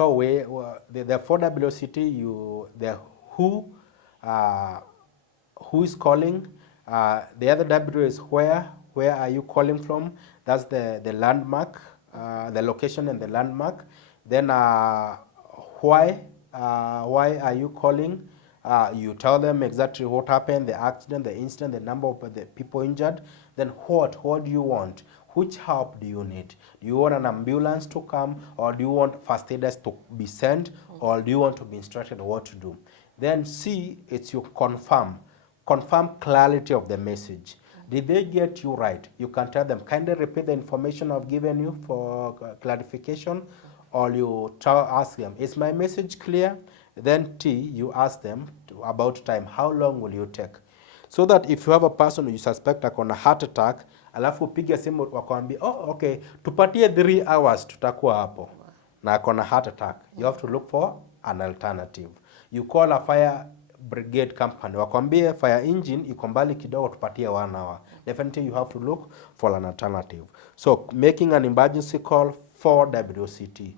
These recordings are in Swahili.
So the 4WCT, who is calling. The other W is where are you calling from? That's the landmark, the location and the landmark. Then why are you calling? You tell them exactly what happened, the accident, the incident, the number of the people injured. Then what do you want? Which help do you need? Do you want an ambulance to come, or do you want first aiders to be sent, or do you want to be instructed what to do? Then C, it's you confirm clarity of the message. Did they get you right? You can tell them, kindly repeat the information I've given you for clarification, or you ask them, is my message clear? Then T, you ask them about time. How long will you take? So that if you have a person you suspect akona heart attack, alafu upige simu wakwambia, oh, okay, tupatie 3 hours tutakuwa hapo na akona heart attack. You have to look for an alternative. You call a fire brigade company, wakwambie fire engine iko mbali kidogo, tupatie 1 hour. Definitely you have to look for an alternative. So making an emergency call for WCT.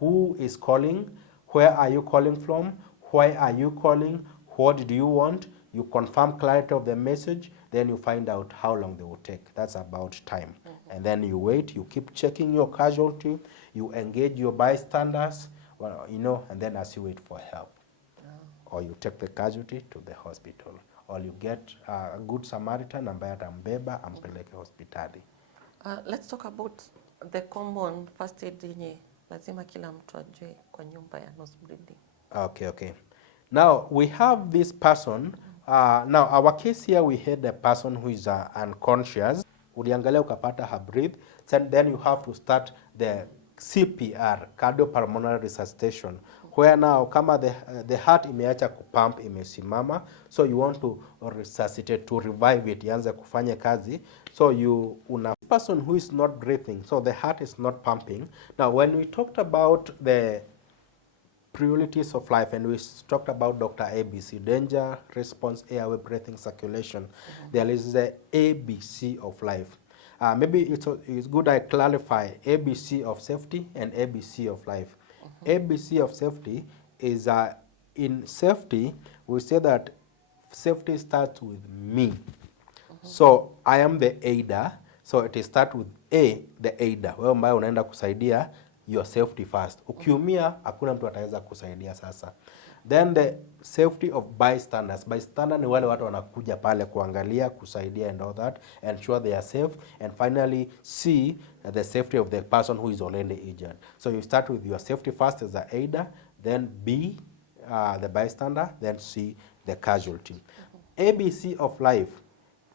Who is calling? Where are you calling from? Why are you calling? What do you want? You confirm clarity of the message, then you find out how long they will take. That's about time. And then you wait, you keep checking your casualty, you engage your bystanders, well, you know, and then as you wait for help. Or you take the casualty to the hospital, or you get a good Samaritan ambaye atambeba ampeleke hospitali. Let's talk about the common first aid yenye lazima kila mtu ajue kwa nyumba ya nose bleeding. Okay. Now we have this person. Now our case here, we had a person who is unconscious. Uliangalia ukapata her breathe. Then you have to start the CPR, cardiopulmonary resuscitation, where now kama the heart imeacha kupump, imesimama, so you want to resuscitate, to revive it, ianze kufanya kazi. So una person who is not breathing, so the heart is not pumping. Now when we talked about the priorities of life, and we talked about Dr. ABC, danger, response, airway, breathing, circulation. There is the ABC of life. Maybe it's good I clarify ABC of safety and ABC of life. ABC of safety is in safety, we say that safety starts with me. So I am the aider, so it starts with A, the aider. Wewe ambaye unaenda kusaidia your safety first. Ukiumia hakuna mtu ataweza kusaidia sasa. Then the safety of bystanders. Bystander ni wale watu wanakuja pale kuangalia, kusaidia and all that, ensure they are safe. And finally, C, the safety of the person who is already injured. So you start with your safety first as the aider, then B, the bystander, then C, the casualty. ABC of life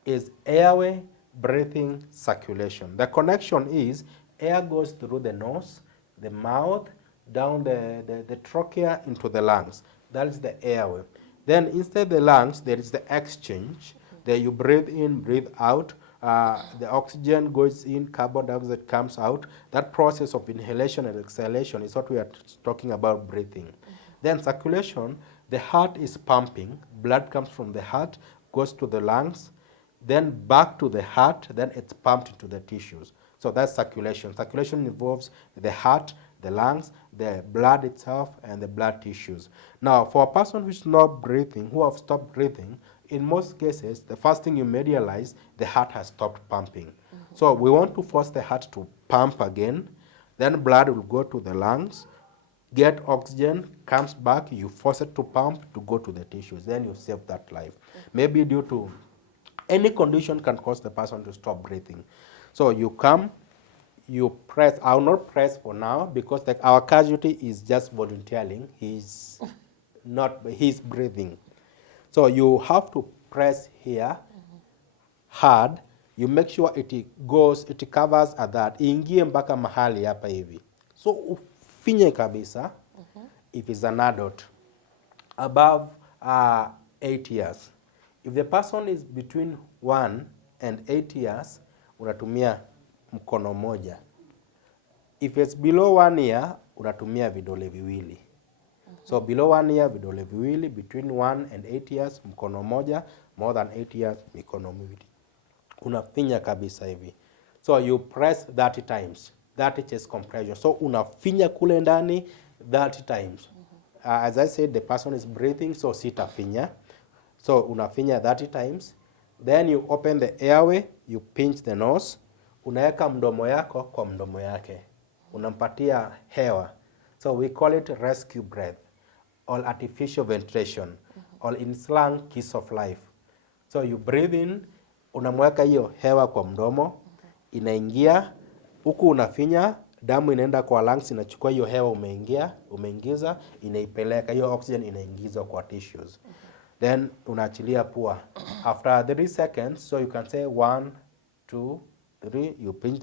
is airway, breathing, circulation. The connection is air goes through the nose, the mouth, down the trachea into the lungs. That is the airway. Then inside the lungs, there is the exchange. There you breathe in, breathe out. The oxygen goes in, carbon dioxide comes out. That process of inhalation and exhalation is what we are talking about breathing. Then circulation, the heart is pumping. Blood comes from the heart, goes to the lungs, then back to the heart, then it's pumped into the tissues. So that's circulation. Circulation involves the heart, the lungs, the blood itself, and the blood tissues. Now, for a person who's not breathing, who have stopped breathing, in most cases, the first thing you may realize, the heart has stopped pumping. So we want to force the heart to pump again. Then blood will go to the lungs, get oxygen, comes back, you force it to pump to go to the tissues. Then you save that life. Maybe due to any condition can cause the person to stop breathing. So you come, you press. I will not press for now because our casualty is just volunteering. He's breathing. So you have to press here hard. You make sure it covers at that. Ingie mpaka mahali hapa hivi. So ufinye kabisa if it's an adult above 8 years. If the person is between 1 and 8 years, unatumia mkono moja. If it's below 1 year, unatumia vidole viwili. So below 1 year, vidole viwili, between 1 and 8 years, mkono moja, more than 8 years, mikono miwili. Unafinya kabisa hivi. So you press 30 times. 30 chest compression. So unafinya kule ndani, 30 times. As I said, the person is breathing, so sitafinya. So unafinya 30 times. Then you open the airway, you pinch the nose. Unaweka mdomo yako kwa mdomo yake. Unampatia hewa. So we call it rescue breath or artificial ventilation or in slang kiss of life. So you breathe in, unamweka hiyo hewa kwa mdomo, inaingia, huku unafinya, damu inaenda kwa lungs, inachukua hiyo hewa umeingiza, inaipeleka, hiyo oxygen inaingizwa kwa tissues. Then unaachilia pua. After 3 seconds, so you can say 1, 2, 3, you pinch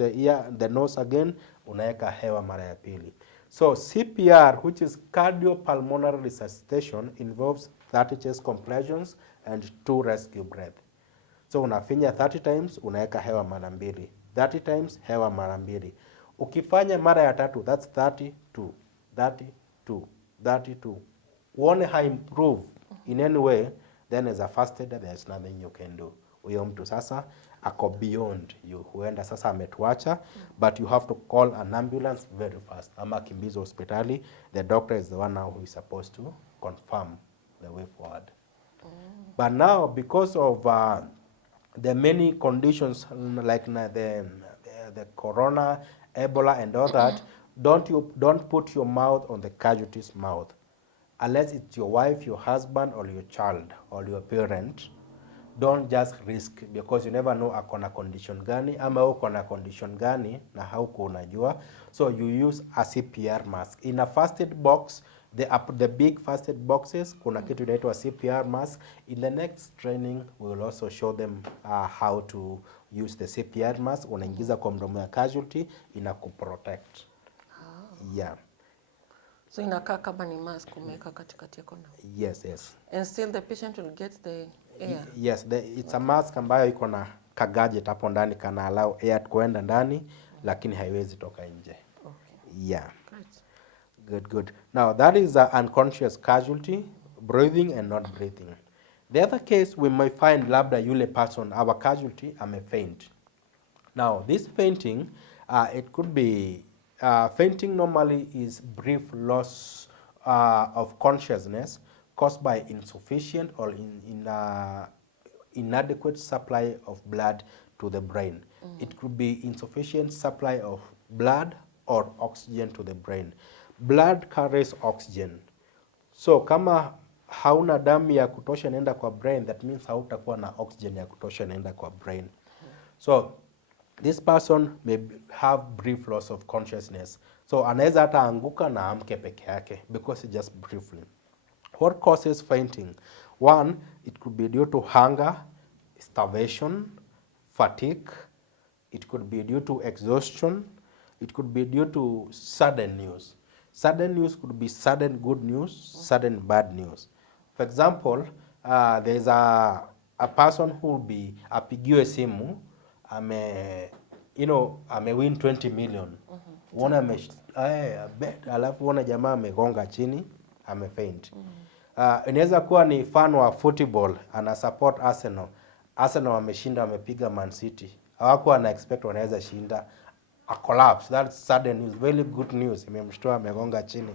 the nose again, unaweka hewa mara ya pili. So CPR, which is cardiopulmonary resuscitation, involves 30 chest compressions and 2 rescue breath. So unafinya 30 times, unaweka hewa mara mbili. 30 times, hewa mara mbili. Ukifanya mara ya tatu, that's 32, 32, 32. Uone improve in any way, then as a first aider, there's nothing you can do. Huyo mtu sasa ako beyond you. Huenda sasa ametuacha, but you have to call an ambulance very fast. Ama kimbizo hospitali, the doctor is the one now who is supposed to confirm the way forward. But now, because of the many conditions like the corona, Ebola, and all that, don't put your mouth on the casualty's mouth, unless it's your wife, your husband, or your child, or your parent. Don't just risk, because you never know akona condition gani ama uko na condition gani na hauko unajua. So you use a CPR mask in a first aid box. The big first aid boxes, kuna kitu inaitwa CPR mask. In the next training we will also show them how to use the CPR mask. Unaingiza kwa mdomo ya casualty, inakuprotect. Yeah. So inakaa kama ni mask umeweka katikati yako na. Yes, yes. And still the patient will get the air. Yes, it's a mask ambayo iko na kagadget hapo ndani kana allow air kuenda ndani, lakini haiwezi toka nje. Okay. Yeah. Great. Good. Now that is an unconscious casualty, breathing and not breathing. The other case we might find labda yule person, our casualty, faint. Now this fainting, it could be, fainting normally is brief loss of consciousness caused by insufficient or inadequate supply of blood to the brain. It could be insufficient supply of blood or oxygen to the brain. Blood carries oxygen. So kama hauna damu ya kutosha inaenda kwa brain, that means hautakuwa na oxygen ya kutosha inaenda kwa brain. So this person may have brief loss of consciousness. So anaweza hata anguka na amke peke yake because just briefly. What causes fainting? One, it could be due to hunger, starvation, fatigue. It could be due to exhaustion. It could be due to sudden news. Sudden news could be sudden good news, sudden bad news. For example, there's a person who will be apigiwe simu, win 20 million. Uona alafu uona jamaa amegonga chini, faint. Inaweza kuwa ni fan wa football, ana support Arsenal. Arsenal wameshinda, wamepiga Man City. Hawakuwa na expect wanaweza shinda. A collapse, that's sudden news. Very good news, imemshtua amegonga chini.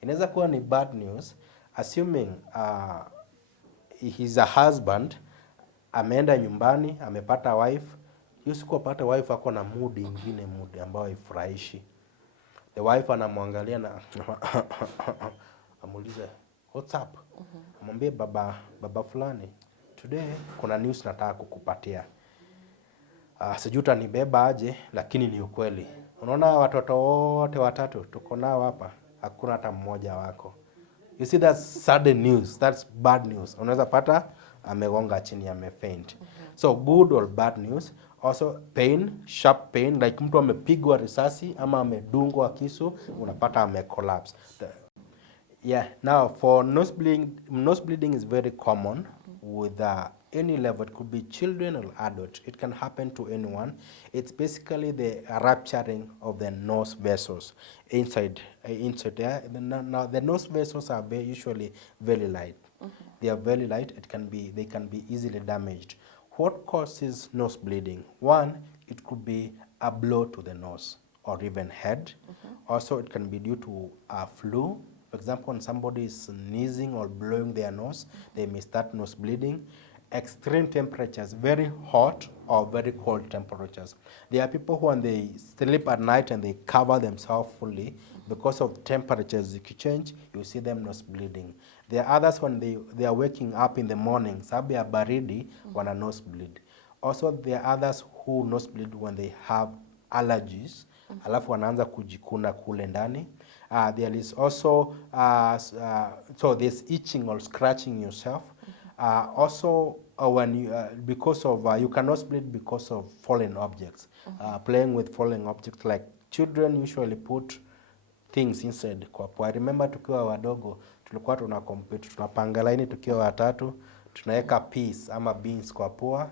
Inaweza kuwa ni bad news, assuming he's a husband, ameenda nyumbani, amepata wife. Yusiku apata wife ako na mood ingine, mood ambayo ifurahishi. The wife anamwangalia na amuulize, what's up? Amwambie baba fulani, today kuna news nataka kukupatia. Sijui utanibeba aje, lakini ni ukweli. Unaona watoto wote watatu tuko nao hapa, hakuna hata mmoja wako. You see, that's sudden news, that's bad news. Unaweza pata amegonga chini, faint. So good or bad news. Also pain, sharp pain, like mtu amepigwa risasi ama amedungwa kisu, unapata collapse. Yeah, now for nose bleeding is very common with any level. It could be children or adults. It can happen to anyone. It's basically the rupturing of the nose vessels inside there. Now the nose vessels are usually very light. They are very light. They can be easily damaged. What causes nose bleeding? One, it could be a blow to the nose or even head. Also, it can be due to flu. For example, when somebody is sneezing or blowing their nose, they may start nose bleeding. Extreme temperatures, very hot or very cold temperatures. There are people who, when they sleep at night and they cover themselves fully, because of temperatures change, you see them nose bleeding. There are others when they are waking up in the morning, sababu ya baridi, wana nose bleed. Also, there are others who nose bleed when they have allergies, alafu wanaanza kujikuna kule ndani. There is also, so there's itching or scratching yourself. Also, when you, because of, you cannot split because of fallen objects. Playing with fallen objects, like children usually put things inside kwa pua. I remember tukiwa wadogo, tulikuwa tuna compete, tunapanga laini tukiwa watatu, tunaweka peas ama beans kwa pua.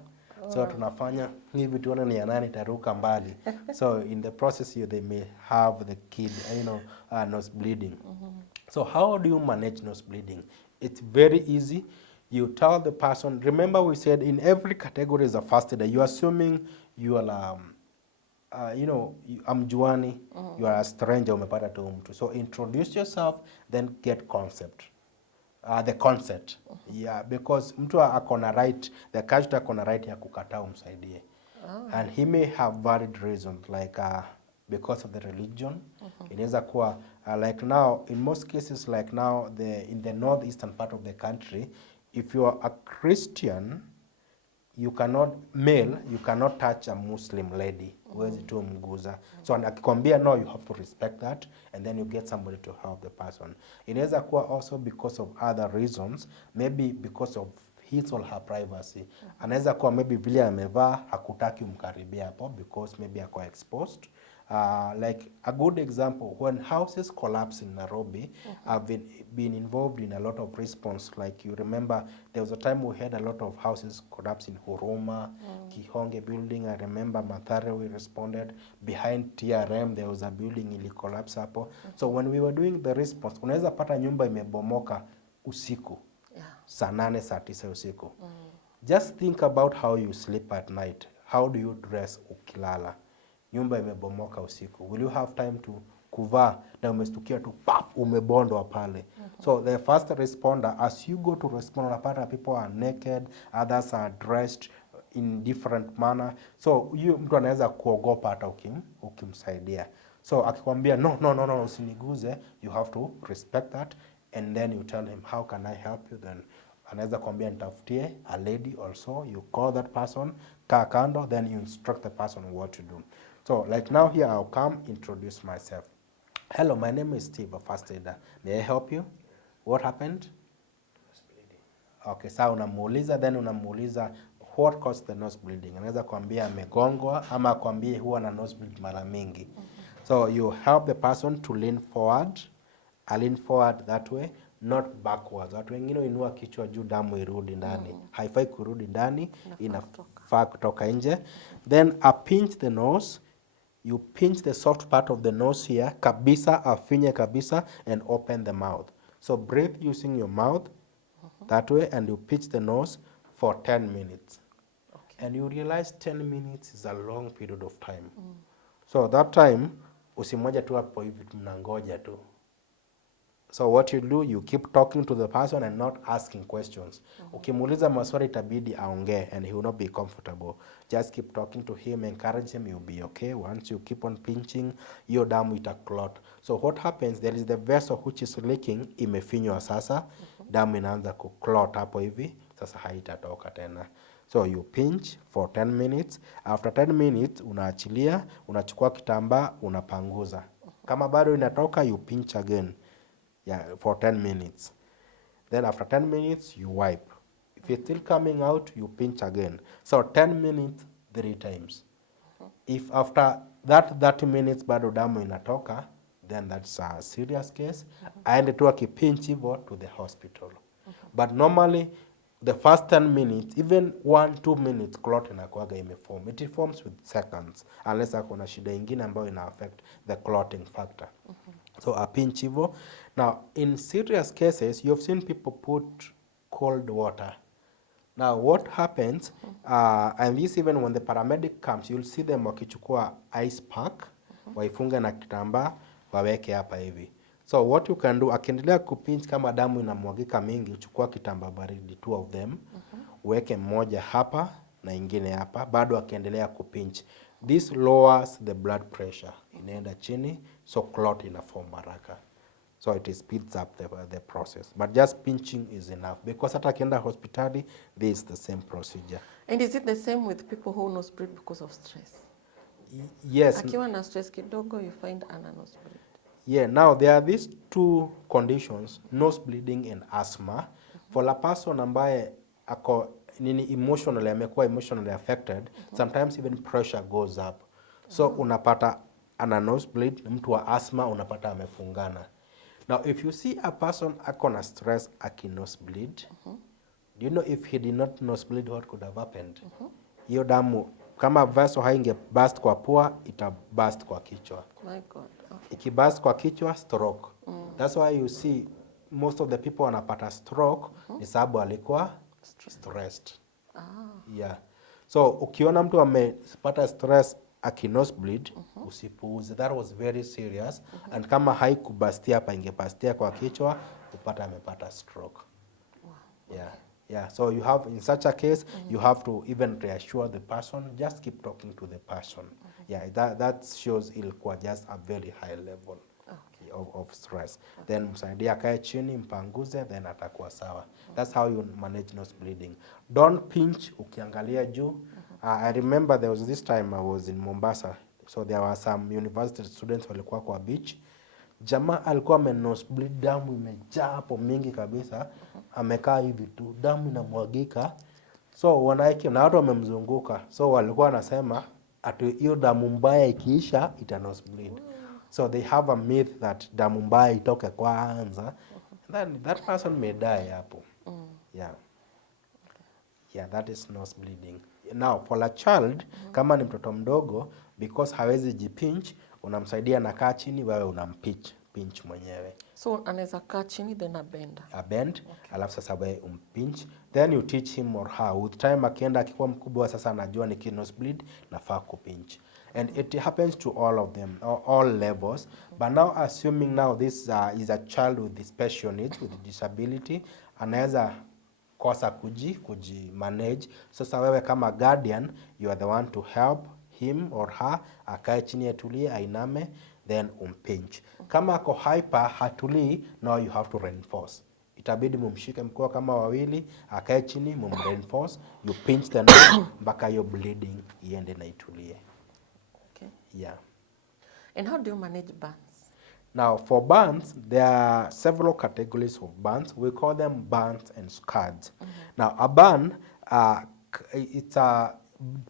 So tunafanya hivi tuone ni ya nani taruka mbali. So in the process they may have the kid, nose bleeding. So how do you manage nose bleeding? It's very easy. You tell the person, remember we said in every category is a first aid. You're assuming you are amjuani, you are a stranger, umepata tu mtu. So introduce yourself, then get concept. The concept. Yeah, because mtu akona right, the casualty akona right ya kukataa umsaidie. And he may have valid reasons, like because of the religion. Inaweza kuwa, like now, in most cases, like now, in the northeastern part of the country, if you are a Christian, you cannot touch a Muslim lady. Huwezi tu mguza. So akikwambia no, you have to respect that, and then you get somebody to help the person. Inaweza kuwa also because of other reasons, maybe because of his or her privacy. Anaweza kuwa maybe vile amevaa hakutaki umkaribia hapo because maybe ako exposed. Like a good example, when houses collapse in Nairobi, I've been involved in a lot of response. Like you remember, there was a time we had a lot of houses collapse in Huruma, Kihonge building. I remember Mathare, we responded. Behind TRM, there was a building ili collapse hapo. So when we were doing the response, unaweza pata nyumba imebomoka usiku. Saa 8, saa 9 usiku. Just think about how you sleep at night. How do you dress ukilala? Nyumba imebomoka usiku. Will you have time to kuvaa na umestukia tu pap umebondwa pale? So the first responder, as you go to respond, unapata people are naked, others are dressed in different manner. So mtu anaweza kuogopa hata ukimsaidia. So akikwambia no, usiniguze, you have to respect that, and then you tell him how can I help you. Then anaweza kuambia nitafutie a lady also. You call that person, kaa kando, then you instruct the person what to do. So like now here I'll come introduce myself. Hello, my name is Steve, a first aider. May I help you? What happened? Nose bleeding. Okay, so unamuuliza, then unamuuliza what caused the nose bleeding. Anaweza kuambia amegongwa ama kuambia huwa na nose bleed mara mingi. So you help the person to lean forward. I lean forward that way, not backwards. Watu wengine inua kichwa juu damu irudi ndani. Haifai kurudi ndani, inafaa kutoka nje. Then I pinch the nose. You pinch the soft part of the nose here, kabisa, afinye kabisa, and open the mouth. So breathe using your mouth that way, and you pinch the nose for 10 minutes. Okay. And you realize 10 minutes is a long period of time. So that time, usimoja tu hapo hivi mnangoja tu. So what you do, you keep talking to the person and not asking questions. Ukimuuliza maswali itabidi aongee, and he will not be comfortable. Just keep talking to him, encourage him, you'll be okay. Once you keep on pinching, your damu itaclot. So what happens, there is the vessel which is leaking, imefinywa sasa, damu inaanza kuclot hapo hivi, sasa haitatoka tena. So you pinch for 10 minutes. After 10 minutes, unaachilia, unachukua kitambaa, unapanguza. Kama bado inatoka, you pinch again. Yeah, for 10 minutes. Then after 10 minutes, you wipe. If it's still coming out, you pinch again. So 10 minutes, 3 times. If after that 30 minutes bado damu inatoka, then that's a serious case. Aende tu akipinch hivyo to the hospital. But normally, the first 10 minutes, even 1-2 minutes, clot inakuwaga imeform. It forms with seconds, unless akona shida ingine ambayo ina affect the clotting factor. So a pinch hivyo. Now, in serious cases, you've seen people put cold water. Now, what happens, and this even when the paramedic comes, you'll see them wakichukua ice pack, waifunge na kitambaa, waweke hapa hivi. So what you can do, akiendelea kupinch kama damu inamwagika mingi, chukua kitambaa baridi, 2 of them, uweke mmoja hapa na ingine hapa, bado akiendelea kupinch. This lowers the blood pressure, inaenda chini, so clot ina form haraka. So it speeds up the process. But just pinching is enough. Because hata akienda hospitali, this is the same procedure. And is it the same with people who nosebleed because of stress? Yes. Akiwa na stress kidogo, you find ana nosebleed. Yeah, now there are these 2 conditions, nose bleeding and asthma. For a person ambaye ako emotionally, amekuwa emotionally affected, sometimes even pressure goes up. So unapata ana nose bleed, mtu wa asthma unapata amefungana. Now if you see a person ako na stress aki nose bleed, do you know if he did not nose bleed what could have happened? Hiyo damu kama vessel hainge burst kwa pua, ita burst kwa kichwa. My God. Ikibust kwa kichwa, stroke. That's why you see most of the people wanapata stroke ni sababu alikuwa stressed. Yeah. So ukiona mtu amepata stress aki nosebleed, usipuuze. That was very serious. And kama haikubastia hapa, ingebastia kwa kichwa, upata amepata stroke. Yeah. Yeah, so you have, in such a case, you have to even reassure the person, just keep talking to the person. Yeah, that shows ilikuwa just a very high level of stress. Then msaidia akae chini, mpanguze, then atakuwa sawa. That's how you manage nose bleeding. Don't pinch ukiangalia juu. I remember there was this time I was in Mombasa, so there were some university students walikuwa kwa beach. Jamaa alikuwa nose bleed, damu imejaa hapo mingi kabisa, amekaa hivi tu, damu inamwagika. So wanaiki na watu wamemzunguka, so walikuwa wanasema ati hiyo damu mbaya ikiisha ita nose bleed. So they have a myth that damu mbaya itoke kwanza, then that person may die hapo. Yeah. Yeah, that is nose bleeding. Now for a child, kama ni mtoto mdogo, because hawezi jipinch, unamsaidia na kaa chini, wewe pinch mwenyewe. So anaweza kaa chini then abend. Abend, alafu sasa wewe umpinch, then you teach him or her. With time akienda akikuwa mkubwa sasa anajua ni nosebleed, nafaa kupinch. And it happens to all of them, all levels. But now assuming now this is a child with special needs, with disability, anaweza kosa kuji manage. Sasa wewe kama guardian, you are the one to help him or her, akae chini atulie, ainame, then umpinch. Kama ako hyper, hatulii, now you have to reinforce. Itabidi mumshike mkoa kama wawili, akae chini, reinforce, you pinch the nose, mpaka your bleeding iende na itulie. Okay. Yeah. And how do you manage burns? Now, for burns, there are several categories of burns. We call them burns and scars. Now, a burn, it's a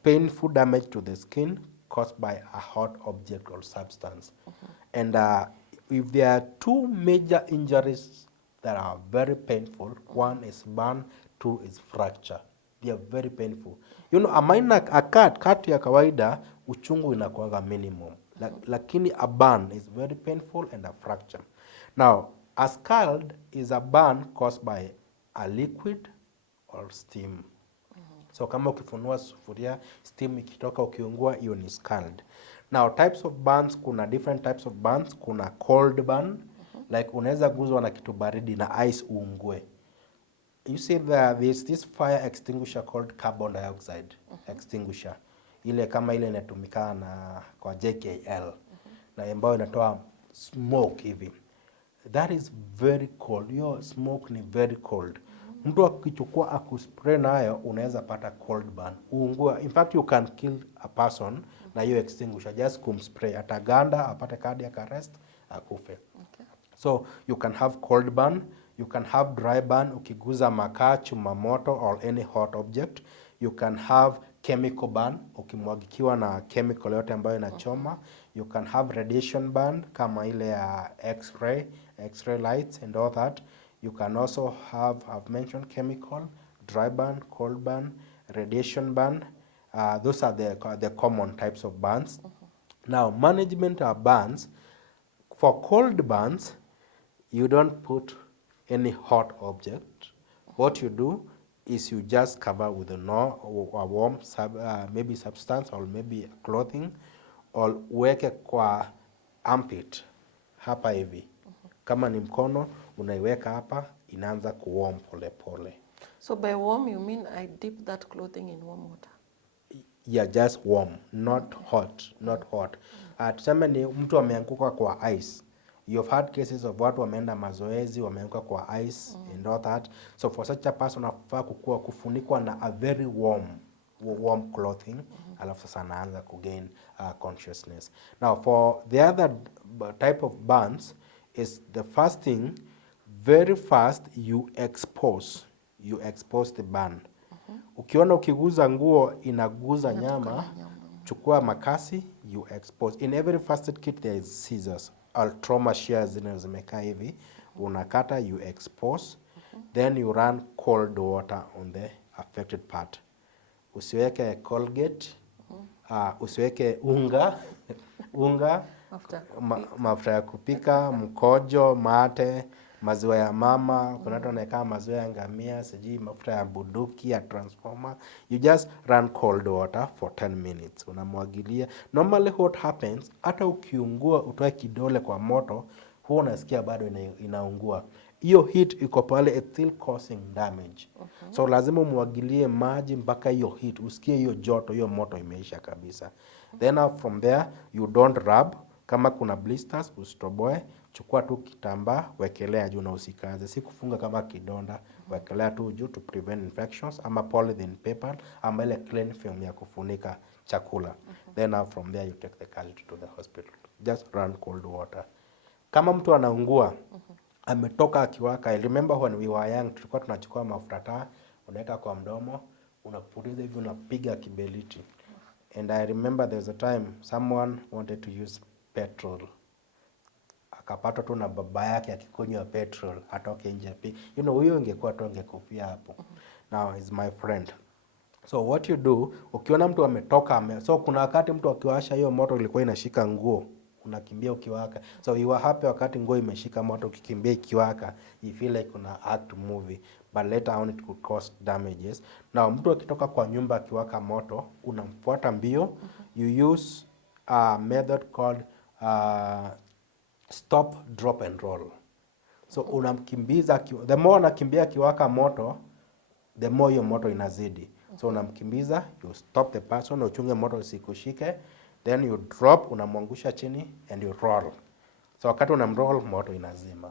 painful damage to the skin caused by a hot object or substance. And if there are 2 major injuries that are very painful, 1 is burn, 2 is fracture. They are very painful. You know, a cut ya kawaida, uchungu inakuwaga minimum. Lakini a burn is very painful and a fracture. Now, a scald is a burn caused by a liquid or steam. So kama ukifunua sufuria, steam ikitoka ukiungua, hiyo ni scald. Now, types of burns, kuna different types of burns. Kuna cold burn, like unaweza guzwa na kitu baridi na ice uungue. You see there's this fire extinguisher called carbon dioxide extinguisher. Ile kama ile inatumika na kwa JKL, na ambayo inatoa smoke hivi. That is very cold. Your smoke ni very cold. Mtu akichukua akuspray nayo, unaweza pata cold burn. Uungua. In fact, you can kill a person na hiyo extinguisher, just kumspray. Ataganda, apate cardiac arrest, akufe. Okay. So you can have cold burn, you can have dry burn, ukiguza makaa, chuma moto or any hot object. You can have chemical burn, ukimwagikiwa na chemical yote ambayo inachoma. You can have radiation burn, kama ile ya X-ray lights and all that. You can also have, I've mentioned chemical, dry burn, cold burn, radiation burn. Those are the common types of burns. Now, management of burns. For cold burns, you don't put any hot object. What you do is you just cover with a warm maybe substance or maybe clothing. uweke kwa armpit hapa hivi. Kama ni mkono unaiweka hapa, inaanza kuwarm pole pole. So by warm you mean I dip that clothing in warm water? Yeah, just warm, not hot, not hot. Tuseme ni mtu ameanguka kwa ice. You've had cases of watu wameenda mazoezi, wameanguka kwa ice and all that. So for such a person afaa kufunikwa na a very warm clothing. Alafu sasa anaanza kugain consciousness. Now for the other type of burns is the first thing, very fast you expose the burn. Ukiona ukiguza nguo inaguza nyama, chukua makasi, you expose. In every first aid kit there is scissors. Trauma shears zimekaa hivi, unakata, you expose, then you run cold water on the affected part. Usiweke Colgate, usiweke unga, mafuta ya kupika, mkojo, mate, maziwa ya mama, kuna watu wanaeka maziwa ya ngamia, sijui mafuta ya bunduki, ya transformer. You just run cold water for 10 minutes. Unamwagilia. Normally what happens, hata ukiungua utoe kidole kwa moto, huwa unasikia bado inaungua. Hiyo heat iko pale, it's still causing damage. So lazima umwagilie maji mpaka hiyo heat, usikie hiyo joto, hiyo moto imeisha kabisa. Then from there, you don't rub. Kama kuna blisters, usitoboe. Chukua tu kitambaa, wekelea juu na usikaze. Si kufunga kama kidonda, wekelea tu juu to prevent infections, ama polythene paper, ama ile clean film ya kufunika chakula. Then from there, you take the casualty to the hospital. Just run cold water. Kama mtu anaungua, ametoka akiwaka. I remember when we were young, tulikuwa tunachukua mafuta taa, unaweka kwa mdomo, unapuliza hivi, unapiga kibeliti. And I remember there was a time someone wanted to use petrol. Akapata tu na baba yake akikunywa petrol, atoke nje. You know, huyo ingekuwa tu angekufia hapo. Now is my friend. So what you do, ukiona mtu ametoka, so kuna wakati mtu akiwasha hiyo moto ilikuwa inashika nguo, unakimbia ukiwaka. So you are happy wakati nguo imeshika moto, ukikimbia ikiwaka, you feel like una act movie, but later on it could cause damages. Now mtu akitoka kwa nyumba akiwaka moto, unamfuata mbio. You use a method called stop, drop and roll. So unamkimbiza, the more anakimbia akiwaka moto, the more hiyo moto inazidi. So unamkimbiza, you stop the person, uchunge moto usikushike, then you drop, unamwangusha chini and you roll. So wakati unamroll, moto inazima.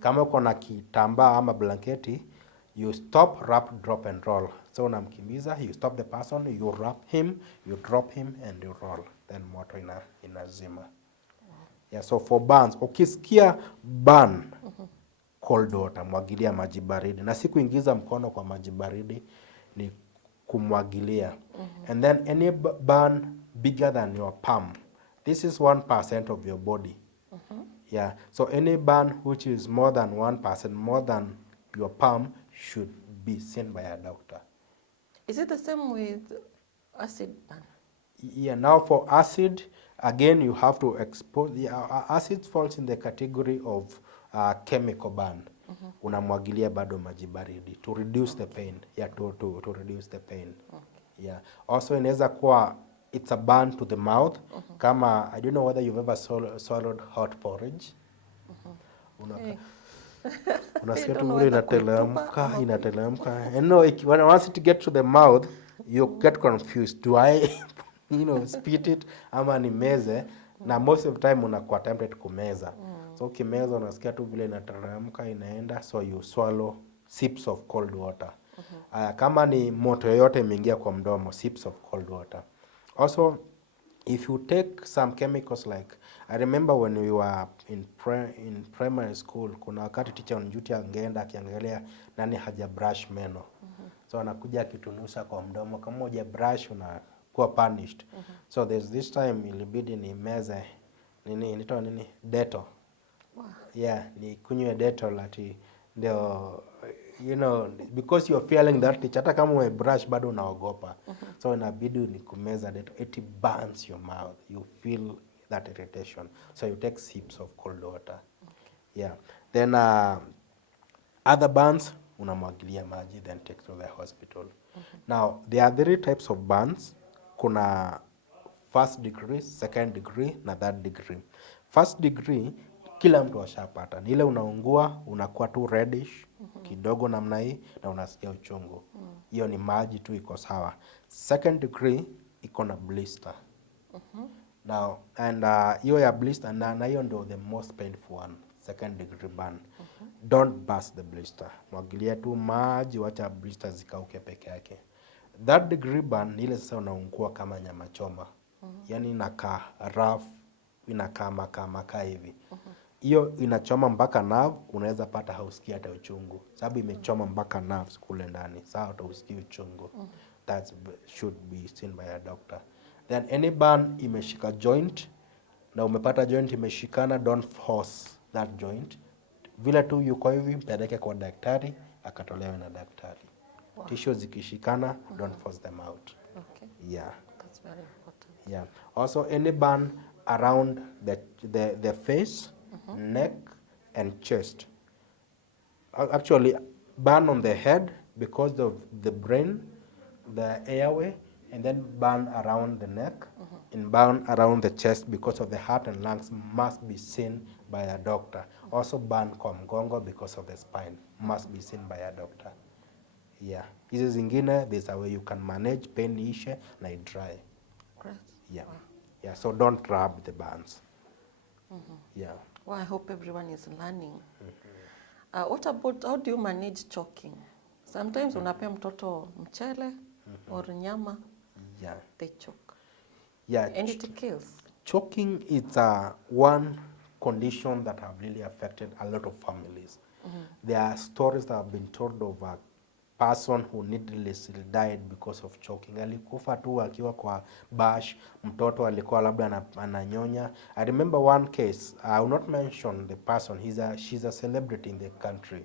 Kama uko na kitambaa ama blanketi, you stop, wrap, drop and roll. So unamkimbiza, you stop the person, you wrap him, you drop him and you roll. Then moto inazima. Yeah, so for burns, ukisikia burn, cold water, mwagilia maji baridi. Na si kuingiza mkono kwa maji baridi, ni kumwagilia. And then any burn bigger than your palm, this is 1% of your body. Yeah, so any burn which is more than 1%, more than your palm, should be seen by a doctor. Is it the same with acid burn? Yeah, now for acid, again you have to expose. Yeah, acid falls in the category of chemical burn. Unamwagilia bado maji baridi to reduce the pain. Yeah, to reduce the pain. Yeah. Also inaweza kuwa it's a burn to the mouth. Kama I don't know whether you've ever swallowed hot porridge. Unasikia tu vile inatelemka. And no, when once it get to the mouth, you get confused. Do I spit it ama nimeze? Na most of the time unakuwa tempted kumeza. So ukimeza unasikia tu vile inateremka inaenda, so you swallow sips of cold water. Kama ni moto yoyote imeingia kwa mdomo, sips of cold water. Also, if you take some chemicals like, I remember when we were in primary school, kuna wakati teacher on duty angeenda akiangalia nani haja brush meno. So anakuja akitunusha kwa mdomo, kama huja brush unakuwa punished. So there's this time ilibidi ni meze inaitwa nini? Dettol. Yeah, ni kunywe Dettol ati ndio, because you're feeling that teacher, hata kama umebrush bado unaogopa. So inabidi ni kumeza Dettol, it burns your mouth, you feel that irritation, so you take sips of cold water. Yeah, then other burns unamwagilia maji, then take to the hospital. Now there are 3 types of burns. Kuna first degree, second degree na third degree. First degree kila mtu ashapata. Ni ile unaungua, unakuwa tu reddish kidogo namna hii na unasikia uchungu. Hiyo ni maji tu iko sawa. Second degree iko na blister. Now, and hiyo ya blister na hiyo ndio the most painful one, second degree burn. Don't burst the blister. Mwagilia tu maji, wacha blister zikauke peke yake. Third degree burn ile sasa unaungua kama nyama choma. Yani inakaa rough, inakaa makaa hivi. Hiyo inachoma mpaka nerve, unaweza pata hausikii hata uchungu. Sababu imechoma mpaka nerves kule ndani. Sawa hata usikii uchungu. That should be seen by a doctor. Then any burn imeshika joint na umepata joint imeshikana, don't force that joint. Vile tu yuko hivi, mpeleke kwa daktari, akatolewe na daktari. Wow. Tissues zikishikana, don't force them out. Okay. Yeah. That's very important. Yeah. Also any burn around the face, neck and chest. Actually, burn on the head because of the brain, the airway, and then burn around the neck and burn around the chest because of the heart and lungs must be seen by a doctor. Also burn kwa mgongo because of the spine must be seen by a doctor. Yeah. Hizi zingine, there's a way you can manage, pain ishe na dry. Great. Yeah. Wow. Yeah, so don't rub the burns. Yeah. Well, I hope everyone is learning. What about, how do you manage choking? Sometimes unapea mtoto mchele or nyama, Yeah. they choke. Yeah. And it kills. Choking is one condition that have really affected a lot of families. There are stories that have been told of a person who needlessly died because of choking. Alikufa tu akiwa kwa bash, mtoto alikuwa labda ananyonya. I remember one case, I will not mention the person, she's a celebrity in the country.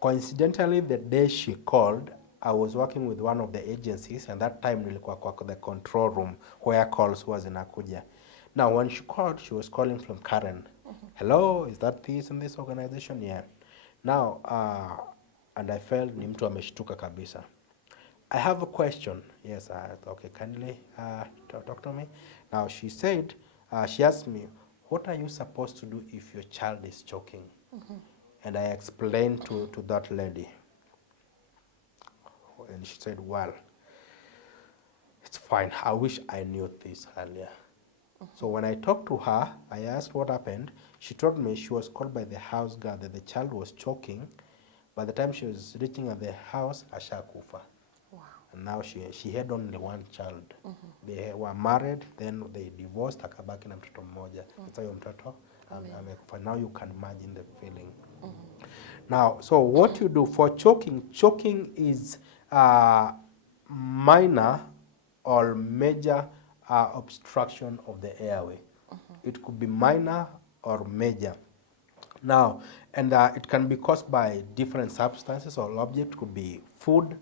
Coincidentally, the day she called, I was working with one of the agencies, and that time nilikuwa kwa the control room where calls was inakuja. Now, when she called, she was calling from Karen. Hello, is that this in this organization? Yeah. Now, and I felt ni mtu ameshtuka kabisa. I have a question. Yes, okay, kindly talk to me. Now, she said, she asked me, what are you supposed to do if your child is choking? And I explained to that lady. And she said, well, it's fine. I wish I knew this earlier. So when I talked to her, I asked what happened. She told me she was called by the house girl that the child was choking. By the time she was reaching at the house, ashakufa. Wow. And now she had only one child. They were married, then they divorced, akabaki na mtoto mmoja. Sasa huyo mtoto amekufa. Now you can imagine the feeling. Now, so what you do for choking, choking is minor or major obstruction of the airway. It could be minor or major. Now, and it can be caused by different substances or objects. It could be food,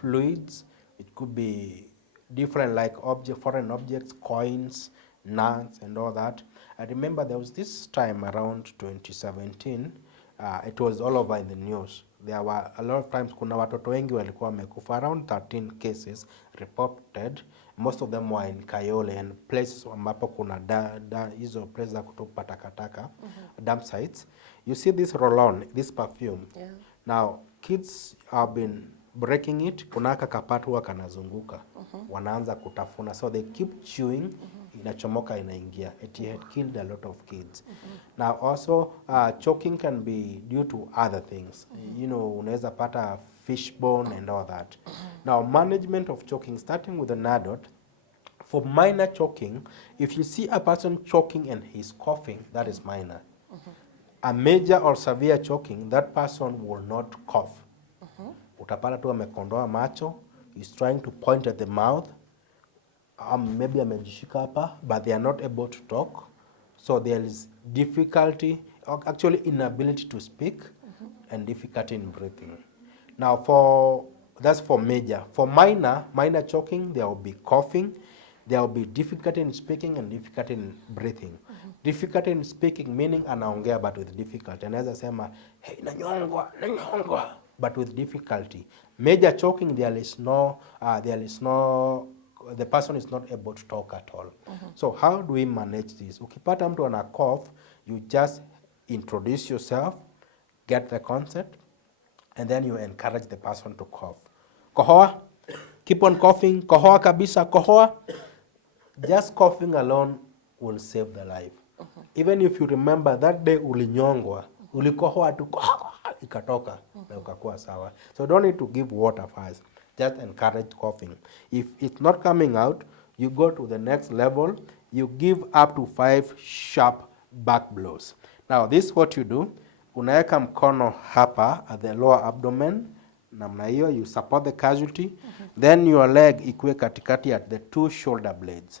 fluids. It could be different like foreign objects, coins, nuts, and all that. I remember there was this time around 2017. It was all over in the news. There were a lot of times kuna watoto wengi walikuwa wamekufa, around 13 cases reported. Most of them were in Kayole and places ambapo kuna hizo places za kutupa takataka, dump sites. You see this roll-on, this perfume. Yeah. Now, kids have been breaking it, kuna kapat huwa kanazunguka. Wanaanza kutafuna. So they keep chewing, inachomoka inaingia. It had killed a lot of kids. Now also, choking can be due to other things. You know, unaweza pata fishbone and all that. Now, management of choking, starting with an adult. For minor choking, if you see a person choking and he's coughing, that is minor. A major or severe choking, that person will not cough. Utapata tu amekondoa macho, he's trying to point at the mouth, maybe amejishika hapa, but they are not able to talk. So there is difficulty, actually inability to speak, and difficulty in breathing. Now that's for major. For minor choking, there will be coughing, there will be difficulty in speaking and difficulty in breathing. Difficulty in speaking meaning anaongea but with difficulty. Anaweza sema, hey, nanyongwa, but with difficulty. Major choking, there is no the person is not able to talk at all. So how do we manage this? Ukipata mtu ana cough, you just introduce yourself, get the concept, and then you encourage the person to cough. Kohoa, keep on coughing, kohoa kabisa, kohoa. Just coughing alone will save the life. Even if you remember that day ulinyongwa, ulikohoa tu ikatoka na ukakuwa sawa. So don't need to give water first. Just encourage coughing. If it's not coming out, you go to the next level. You give up to 5 sharp back blows. Now this is what you do. Unaweka mkono hapa at the lower abdomen. Namna hiyo, you support the casualty. Then your leg ikue katikati at the 2 shoulder blades.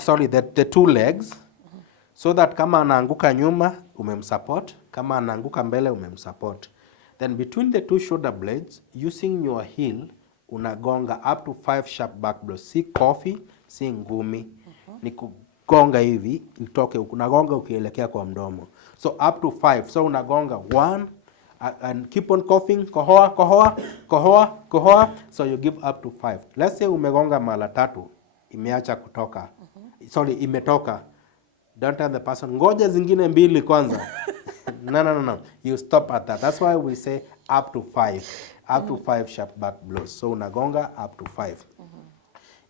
Sorry, the 2 legs. So that kama anaanguka nyuma, umemsupport. Kama anaanguka mbele, umemsupport. Then between the 2 shoulder blades, using your heel, unagonga up to 5 sharp back blows. Si coffee, si ngumi. Ni kugonga hivi, itoke, unagonga ukielekea kwa mdomo. So up to 5. So unagonga 1, and keep on coughing, kohoa, kohoa, kohoa, kohoa. So you give up to 5. Let's say umegonga mara 3, imeacha kutoka. Sorry, imetoka. Don't tell the person, ngoja zingine 2 kwanza. No. You stop at that. That's why we say up to 5. Up to 5 sharp back blows. So unagonga up to 5.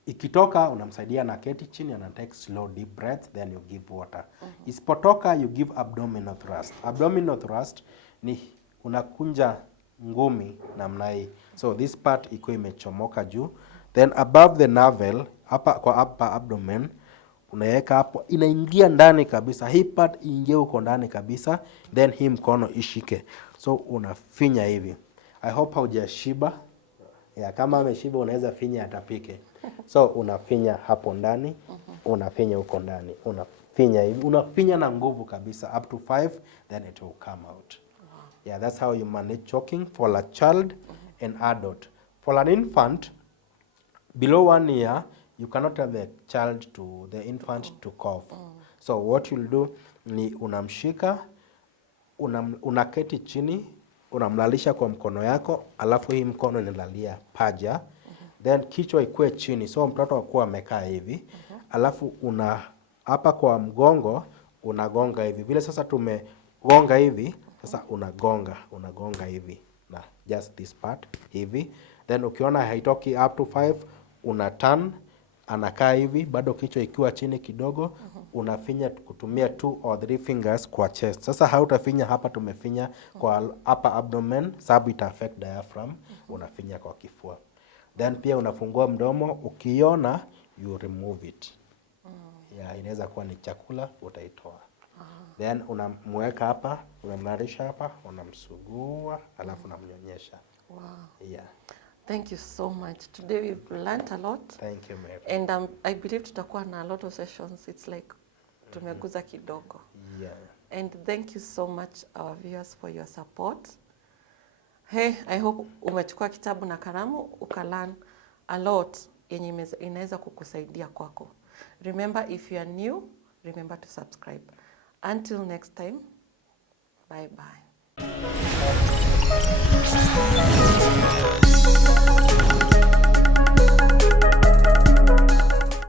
Ikitoka, unamsaidia na keti chini, and take slow deep breath, then you give water. Isipotoka, you give abdominal thrust. Abdominal thrust ni unakunja ngumi namna hii. So this part iko imechomoka juu. Then above the navel, hapa kwa upper abdomen, unaweka hapo, inaingia ndani kabisa. Hii part iingie huko ndani kabisa. Then hii mkono ishike. So unafinya hivi. I hope haujashiba. Kama ameshiba unaweza finya atapike. So unafinya hapo ndani, unafinya huko ndani. Unafinya hivi, unafinya na nguvu kabisa up to 5, then it will come out. Yeah, that's how you manage choking for a child and adult. For an infant, below 1 year, you cannot tell the infant to cough. So what you'll do ni unamshika, unaketi chini, unamlalisha kwa mkono yako, alafu hii mkono inalalia paja, then kichwa ikue chini. So mtoto akuwa amekaa hivi, alafu hapa kwa mgongo, unagonga hivi. Vile sasa tumegonga hivi, sasa unagonga hivi. Na just this part hivi. Then ukiona haitoki up to 5, una turn, anakaa hivi, bado kichwa ikiwa chini kidogo, unafinya kutumia 2 or 3 fingers kwa chest. Sasa hautafinya hapa, tumefinya kwa upper abdomen, sababu ita affect diaphragm, unafinya kwa kifua. Then pia unafungua mdomo, ukiona you remove it. Yeah, inaweza kuwa ni chakula, utaitoa. Then unamweka hapa, unamlarisha hapa, unamsugua, alafu unamnyonyesha. Wow. Yeah. Thank you so much. Today we've learned a lot. Thank you, Mary. And I believe tutakuwa na a lot of sessions. It's like tumeguza kidogo. Yeah. And thank you so much our viewers for your support. Hey, I hope umechukua kitabu na kalamu ukalearn a lot yenye inaweza kukusaidia kwako. Remember, if you are new, remember to subscribe. Until next time, bye bye.